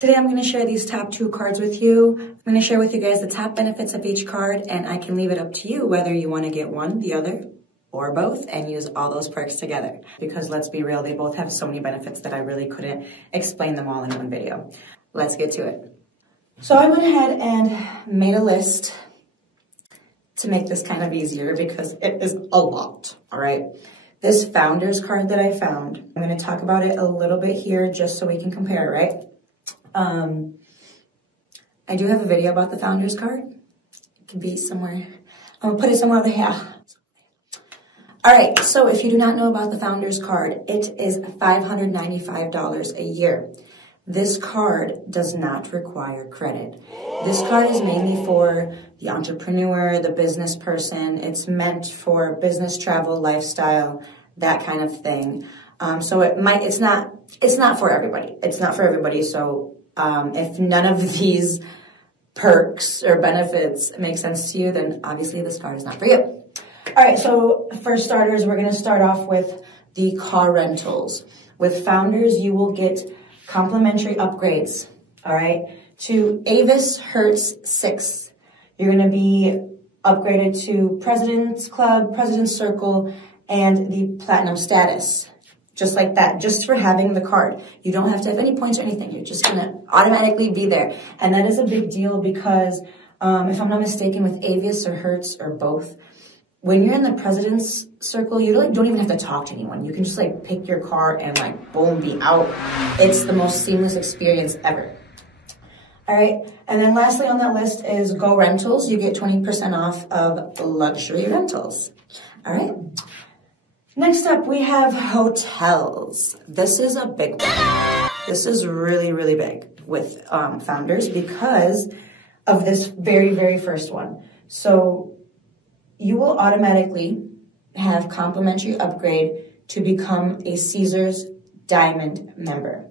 Today I'm going to share these top 2 cards with you. I'm going to share with you guys the top benefits of each card, and I can leave it up to you whether you want to get one, the other, or both, and use all those perks together. Because let's be real, they both have so many benefits that I really couldn't explain them all in one video. Let's get to it. So I went ahead and made a list to make this kind of easier because it is a lot, all right? This Founders card that I found, I'm going to talk about it a little bit here just so we can compare, right? I do have a video about the Founders card. It can be somewhere. I'm gonna put it somewhere over here. All right, so if you do not know about the Founders card, it is $595 a year. This card does not require credit. This card is mainly for the entrepreneur, the business person. It's meant for business, travel, lifestyle, that kind of thing. So it's not for everybody. It's not for everybody. So if none of these perks or benefits make sense to you, then obviously this card is not for you. All right, so for starters, we're going to start off with the car rentals. With Founders, you will get complimentary upgrades, all right, to Avis Hertz 6. You're going to be upgraded to President's Club, President's Circle, and the Platinum status. Just like that, just for having the card. You don't have to have any points or anything. You're just going to automatically be there. And that is a big deal because, if I'm not mistaken, with Avis or Hertz or both, when you're in the President's Circle, you don't even have to talk to anyone. You can just pick your car and boom, be out. It's the most seamless experience ever. All right, and then lastly on that list is Go Rentals. You get 20% off of luxury rentals. All right. Next up, we have hotels. This is a big one. This is really, really big with Founders because of this very, very first one. So you will automatically have complimentary upgrade to become a Caesars Diamond member.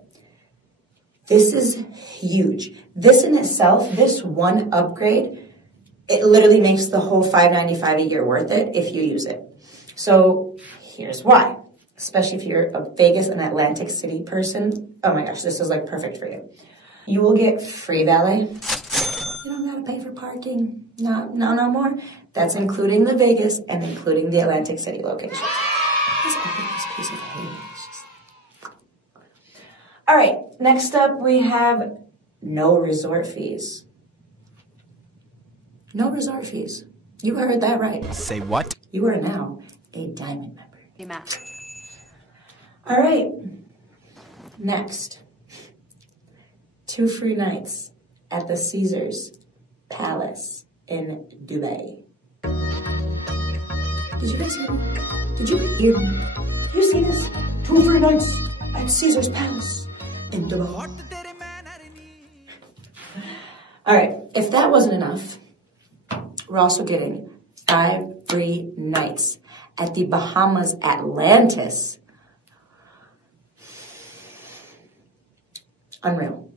This is huge. This in itself, this one upgrade, it literally makes the whole $595 a year worth it if you use it. So here's why, especially if you're a Vegas and Atlantic City person. Oh my gosh, this is perfect for you. You will get free valet. You don't gotta pay for parking. No more. That's including the Vegas and including the Atlantic City locations. All right, next up we have no resort fees. No resort fees. You heard that right. Say what? You are now a Diamond member. All right, next, 2 free nights at the Caesars Palace in Dubai. Did you guys hear me? Did you hear me? Did you see this? 2 free nights at Caesars Palace in Dubai. All right, if that wasn't enough, we're also getting 5 free nights at the Bahamas Atlantis. Unreal.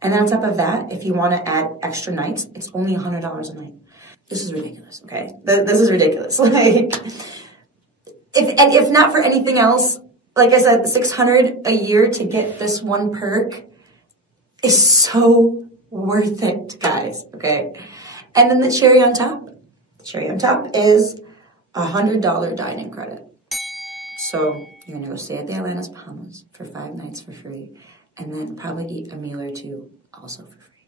And then on top of that, if you want to add extra nights, it's only $100 a night. This is ridiculous, okay? This is ridiculous. If not for anything else, like I said, $600 a year to get this one perk is so worth it, guys, okay? And then the cherry on top is $100 dining credit. So you're gonna go stay at the Atlantis Bahamas for 5 nights for free, and then probably eat a meal or 2 also for free.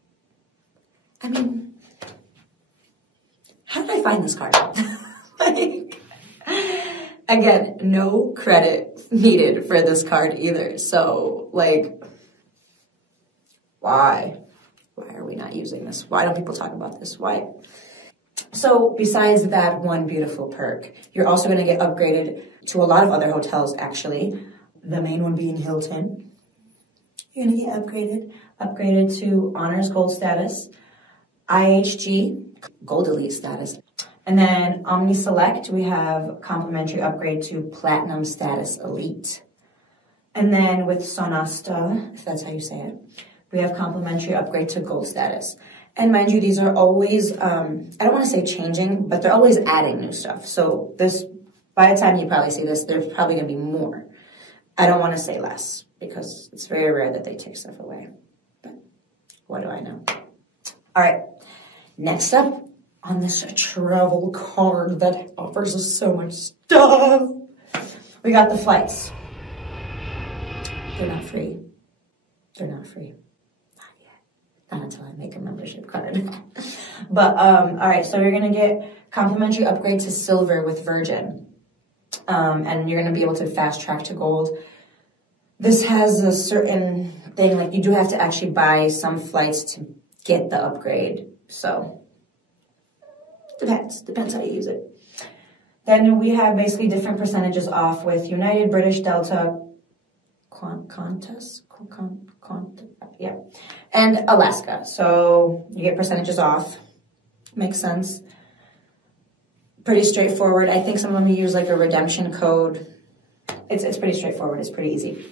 I mean, how did I find this card? Again, no credit needed for this card either. So why? Why are we not using this? Why don't people talk about this? Why? So besides that one beautiful perk, you're also going to get upgraded to a lot of other hotels, actually. The main one being Hilton. You're going to get upgraded to Honors Gold status, IHG Gold Elite status. And then Omni Select, we have complimentary upgrade to Platinum status Elite. And then with Sonasta, if that's how you say it, we have complimentary upgrade to Gold status. And mind you, these are always, I don't want to say changing, but they're always adding new stuff. So this, by the time you probably see this, there's probably going to be more. I don't want to say less because it's very rare that they take stuff away. But What do I know? All right, next up on this travel card that offers us so much stuff, we got the flights. They're not free. They're not free. Not yet. Not until I make a membership card. But, all right, so you're going to get complimentary upgrade to silver with Virgin. And you're going to be able to fast track to gold. This has a certain thing, like you do have to actually buy some flights to get the upgrade. So, depends how you use it. Then we have basically different percentages off with United, British, Delta, Qantas, yeah, and Alaska. So you get percentages off. Makes sense. Pretty straightforward. I think some of them use like a redemption code. It's pretty straightforward. It's pretty easy.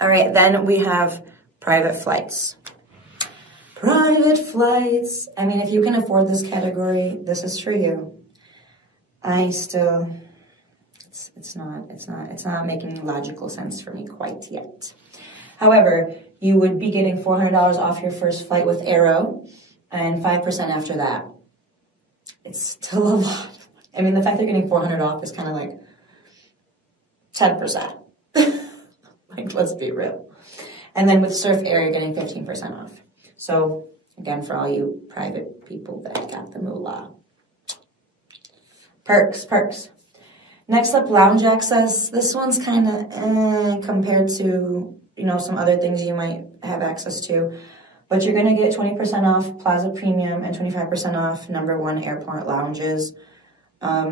All right, then we have private flights. Private flights. I mean, if you can afford this category, this is for you. It's not making logical sense for me quite yet. However, you would be getting $400 off your first flight with Aero and 5% after that. It's still a lot. I mean, the fact they're getting $400 off is kind of like 10%. Like, let's be real. And then with Surf Air, you're getting 15% off. So, again, for all you private people that got the moolah. Perks. Next up, lounge access. This one's kind of compared to, some other things you might have access to. But you're going to get 20% off Plaza Premium and 25% off #1 airport lounges. I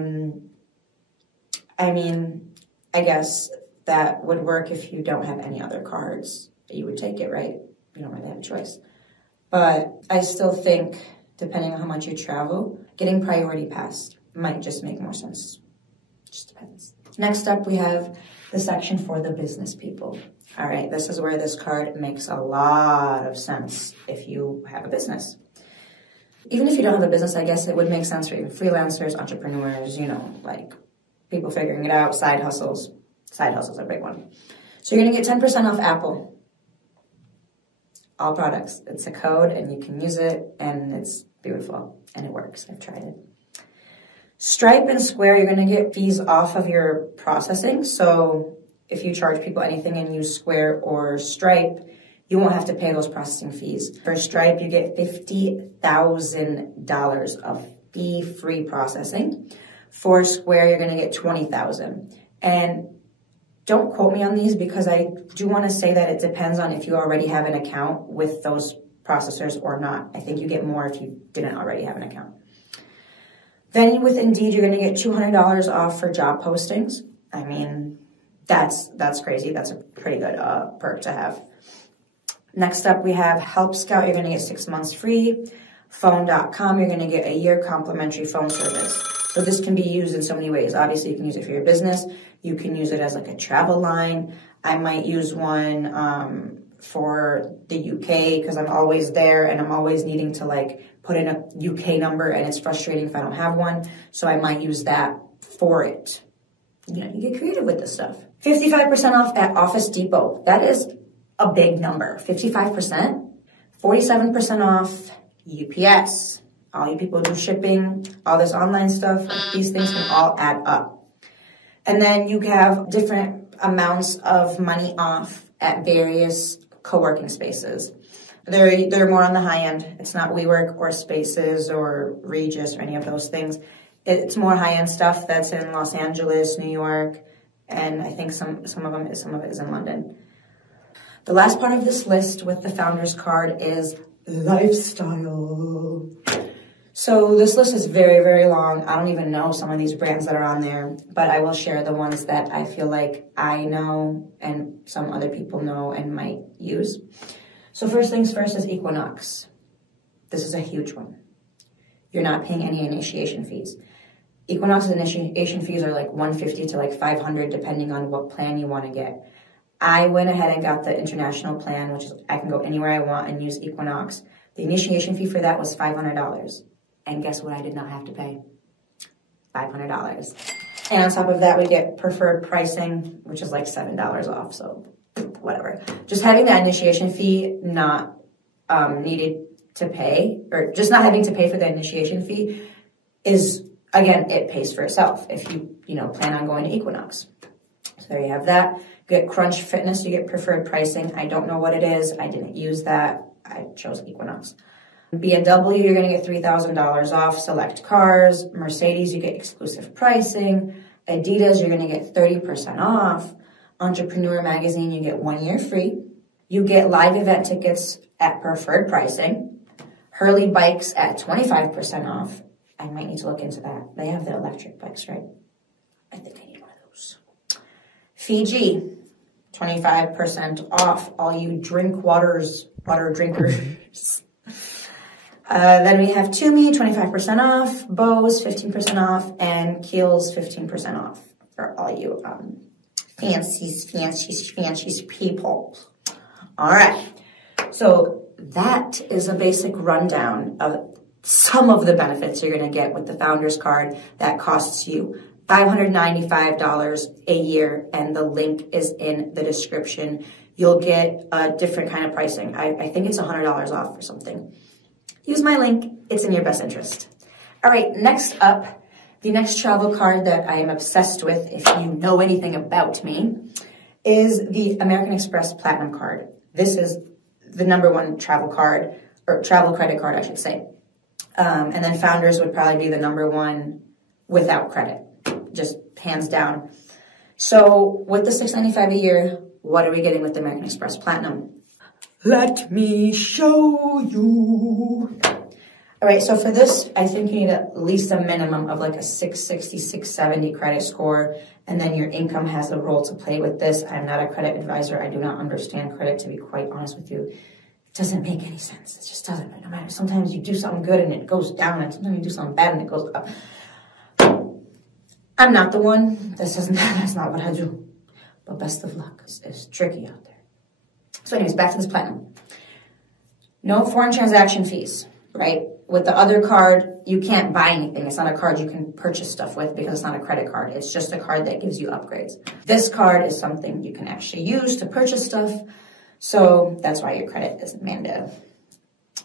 mean, I guess that would work if you don't have any other cards. You would take it, right? You don't really have a choice. But I still think, depending on how much you travel, getting priority pass might just make more sense. Just depends. Next up, we have the section for the business people. All right, this is where this card makes a lot of sense if you have a business. Even if you don't have a business, I guess it would make sense for you. Freelancers, entrepreneurs, like people figuring it out, side hustles. Side hustles are a big one. So you're going to get 10% off Apple. All products. It's a code, and you can use it, and it's beautiful, and it works. I've tried it. Stripe and Square, you're going to get fees off of your processing. So if you charge people anything and use Square or Stripe, you won't have to pay those processing fees. For Stripe, you get $50,000 of fee-free processing. For Square, you're going to get $20,000. And don't quote me on these because I do want to say that it depends on if you already have an account with those processors or not. I think you get more if you didn't already have an account. Then with Indeed, you're going to get $200 off for job postings. I mean, that's crazy. That's a pretty good perk to have. Next up, we have Help Scout. You're going to get 6 months free. Phone.com, you're going to get a year complimentary phone service. So this can be used in so many ways. Obviously, you can use it for your business. You can use it as like a travel line. I might use one for the UK because I'm always there and I'm always needing to put in a UK number, and it's frustrating if I don't have one. So I might use that for it. You get creative with this stuff. 55% off at Office Depot. That is a big number. 55%. 47% off UPS. All you people do shipping, all this online stuff, these things can all add up. And then you have different amounts of money off at various co-working spaces. They're more on the high end. It's not WeWork or Spaces or Regis or any of those things. It's more high-end stuff that's in Los Angeles, New York, and I think some of it is in London. The last part of this list with the Founders card is lifestyle. So this list is very, very long. I don't even know some of these brands that are on there, but I will share the ones that I feel like I know and some other people know and might use. So first things first is Equinox. This is a huge one. You're not paying any initiation fees. Equinox's initiation fees are like $150 to like $500 depending on what plan you want to get. I went ahead and got the international plan, which is I can go anywhere I want and use Equinox. The initiation fee for that was $500. And guess what I did not have to pay? $500. And on top of that, we get preferred pricing, which is like $7 off, so whatever. Just having that initiation fee, not needed to pay, or just not having to pay for the initiation fee is, again, it pays for itself if you plan on going to Equinox. So there you have that. Get Crunch Fitness, you get preferred pricing. I don't know what it is. I didn't use that. I chose Equinox. BMW, you're going to get $3,000 off select cars. Mercedes, you get exclusive pricing. Adidas, you're going to get 30% off. Entrepreneur Magazine, you get 1 year free. You get live event tickets at preferred pricing. Hurley bikes at 25% off. I might need to look into that. They have the electric bikes, right? I think I need one of those. Fiji, 25% off. All you water drinkers. Then we have Tumi, 25% off. Bose, 15% off. And Kiehl's, 15% off for all you fancy people. All right. So that is a basic rundown of some of the benefits you're going to get with the Founders Card that costs you $595 a year, and the link is in the description. You'll get a different kind of pricing. I think it's $100 off or something. Use my link. It's in your best interest. All right, next up, the next travel card that I am obsessed with, if you know anything about me, is the American Express Platinum Card. This is the #1 travel card, or travel credit card, I should say. And then Founders would probably be the #1 without credit, just hands down. So with the $695 a year, what are we getting with the American Express Platinum? Let me show you. All right, so for this, I think you need at least a minimum of like a 660, 670 credit score, and then your income has a role to play with this. I'm not a credit advisor. I do not understand credit, to be quite honest with you. It doesn't make any sense. It just doesn't. No matter, sometimes you do something good and it goes down, and sometimes you do something bad and it goes up. I'm not the one. That's not what I do. But best of luck. It's tricky out there. So anyways, back to this Platinum. No foreign transaction fees, right? With the other card, you can't buy anything. It's not a card you can purchase stuff with because it's not a credit card. It's just a card that gives you upgrades. This card is something you can actually use to purchase stuff. So that's why your credit isn't mandated.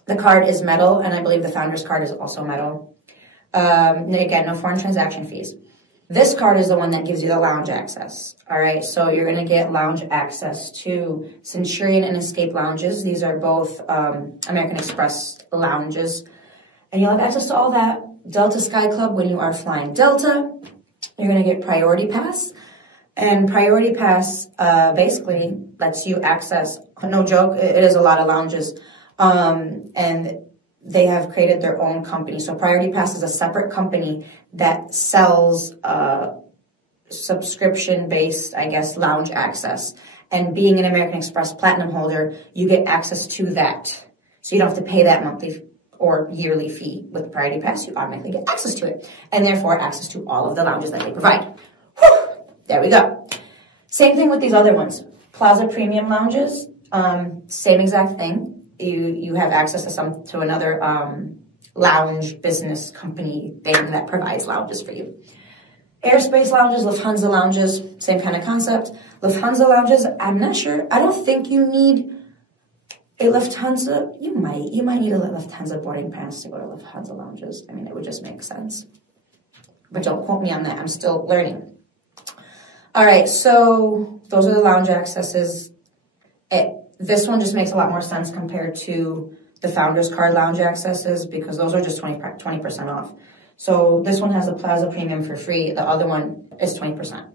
The card is metal, and I believe the Founders Card is also metal. Again, no foreign transaction fees. This card is the one that gives you the lounge access. All right, so you're going to get lounge access to Centurion and Escape lounges. These are both American Express lounges. And you'll have access to all that. Delta Sky Club, when you are flying Delta, you're going to get Priority Pass. And Priority Pass basically lets you access, no joke, it is a lot of lounges. And they have created their own company. So Priority Pass is a separate company that sells subscription-based, I guess, lounge access. And being an American Express Platinum holder, you get access to that. So you don't have to pay that monthly or yearly fee with Priority Pass. You automatically get access to it. And therefore, access to all of the lounges that they provide. Whew, there we go. Same thing with these other ones. Plaza Premium Lounges, same exact thing. You have access to another lounge business company thing that provides lounges for you. Airspace lounges, Lufthansa lounges, same kind of concept. Lufthansa lounges, I'm not sure. I don't think you need a Lufthansa. You might need a Lufthansa boarding pass to go to Lufthansa lounges. I mean, it would just make sense. But don't quote me on that. I'm still learning. All right, so those are the lounge accesses. This one just makes a lot more sense compared to the Founders Card lounge accesses because those are just 20% off. So this one has a Plaza Premium for free. The other one is 20%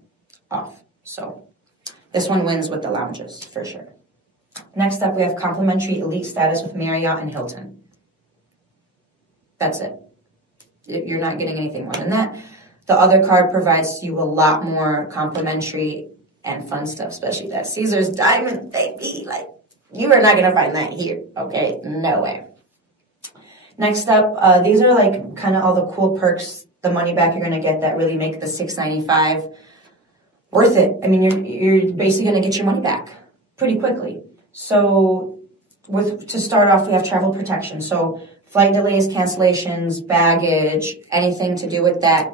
off. So this one wins with the lounges for sure. Next up, we have complimentary elite status with Marriott and Hilton. That's it. You're not getting anything more than that. The other card provides you a lot more complimentary and fun stuff, especially that Caesar's Diamond, baby. Like, you are not going to find that here, okay? No way. Next up, these are like kind of all the cool perks, the money back you're going to get that really make the $695 worth it. I mean, you're basically going to get your money back pretty quickly. So to start off, we have travel protection. So flight delays, cancellations, baggage, anything to do with that,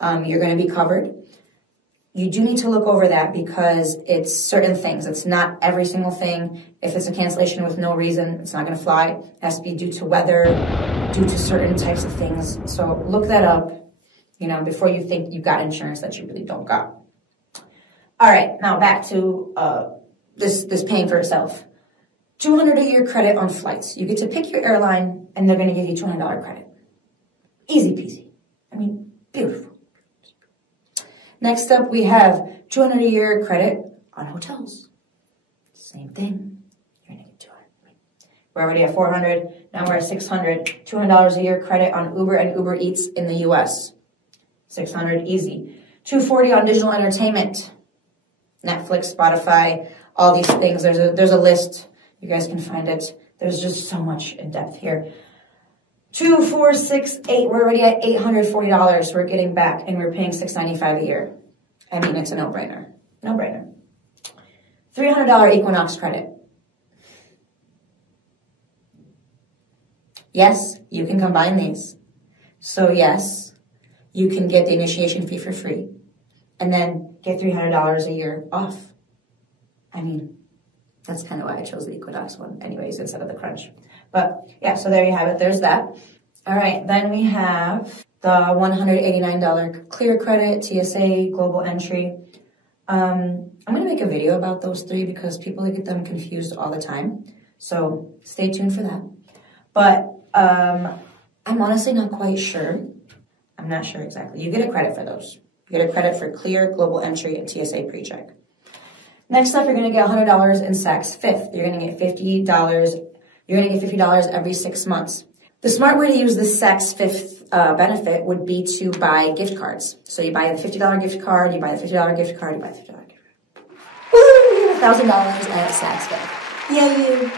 you're going to be covered. you do need to look over that because it's certain things. It's not every single thing. If it's a cancellation with no reason, it's not going to fly. It has to be due to weather, due to certain types of things. So look that up, you know, before you think you got insurance that you really don't got. All right, now back to this paying for itself. $200 a year credit on flights. You get to pick your airline, and they're going to give you $200 credit. Easy peasy. I mean, beautiful. Next up, we have $200 a year credit on hotels. Same thing. You're going to get 200. We're already at 400. Now we're at 600. $200 a year credit on Uber and Uber Eats in the U.S. 600, easy. $240 on digital entertainment. Netflix, Spotify, all these things. There's a list. You guys can find it. There's just so much in depth here. 2, 4, 6, 8. We're already at $840. We're getting back, and we're paying $695 a year. I mean, it's a no-brainer. No-brainer. $300 Equinox credit. Yes, you can combine these. So yes, you can get the initiation fee for free, and then get $300 a year off. I mean, that's kind of why I chose the Equinox one anyways, instead of the Crunch. But yeah, so there you have it. There's that. All right, then we have the $189 clear credit, TSA, global entry. I'm going to make a video about those three because people get them confused all the time. So stay tuned for that. But I'm honestly not quite sure. I'm not sure exactly. You get a credit for those. You get a credit for clear, global entry, and TSA pre-check. Next up, you're going to get $100 in Saks Fifth. You're going to get $50. You're going to get $50 every 6 months. The smart way to use the Saks Fifth benefit would be to buy gift cards. So you buy the $50 gift card, you buy the $50 gift card, you buy the $50 gift card. Woo! You get $1,000 at Saks Fifth. Yay!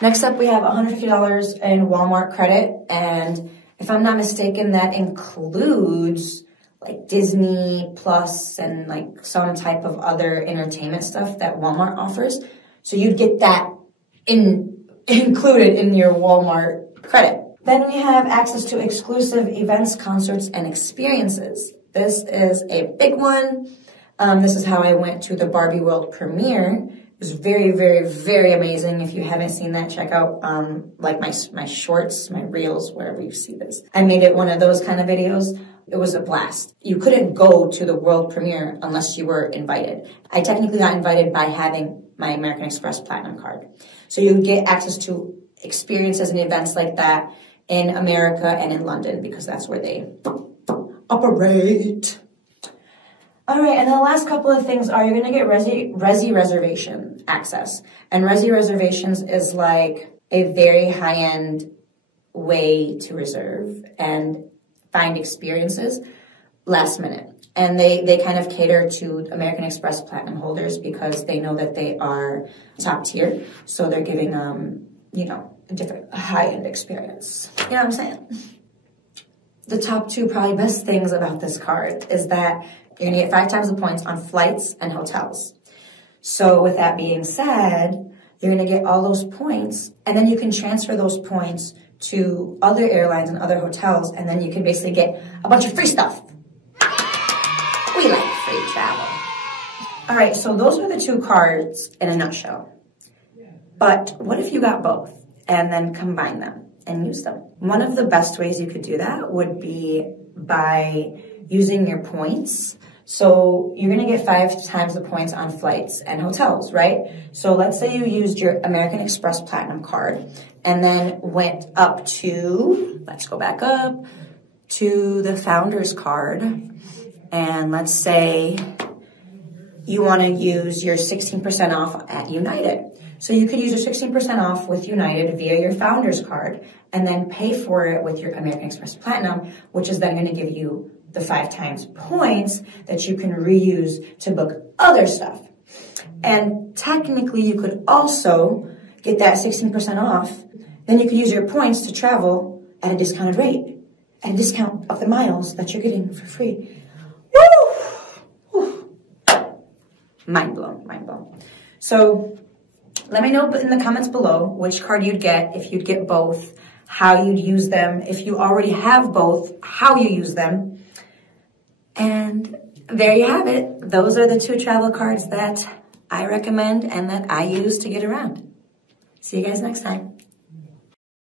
Next up, we have $150 in Walmart credit. And if I'm not mistaken, that includes like Disney Plus and like some type of other entertainment stuff that Walmart offers. So you'd get that included in your Walmart credit. Then we have access to exclusive events, concerts, and experiences. This is a big one. This is how I went to the Barbie World premiere. It was very, very, very amazing. If you haven't seen that, check out like my shorts, my reels, wherever you see this. I made it one of those kind of videos. It was a blast. You couldn't go to the world premiere unless you were invited. I technically got invited by having my American Express Platinum card. So you get access to experiences and events like that in America and in London because that's where they operate. All right, and then the last couple of things are you're going to get Resi reservation access. And Resi reservations is like a very high-end way to reserve and find experiences last minute. And they kind of cater to American Express Platinum holders because they know that they are top tier. So they're giving, you know, a different high-end experience. You know what I'm saying? The top two probably best things about this card is that you're going to get 5 times the points on flights and hotels. So with that being said, you're going to get all those points, and then you can transfer those points to other airlines and other hotels, and then you can basically get a bunch of free stuff. We like free travel. All right, so those are the 2 cards in a nutshell. But what if you got both and then combine them and use them? One of the best ways you could do that would be by using your points. So you're going to get 5 times the points on flights and hotels, right? So let's say you used your American Express Platinum card and then went up to, let's go back up, to the Founders card. And let's say you want to use your 16% off at United. So you could use your 16% off with United via your Founders card and then pay for it with your American Express Platinum, which is then going to give you the 5 times points that you can reuse to book other stuff. And technically, you could also get that 16% off. Then you could use your points to travel at a discounted rate, at a discount of the miles that you're getting for free. Woo! Woo. Mind blown, mind blown. So let me know in the comments below which card you'd get, if you'd get both, how you'd use them, if you already have both, how you use them. And there you have it. Those are the 2 travel cards that I recommend and that I use to get around. See you guys next time.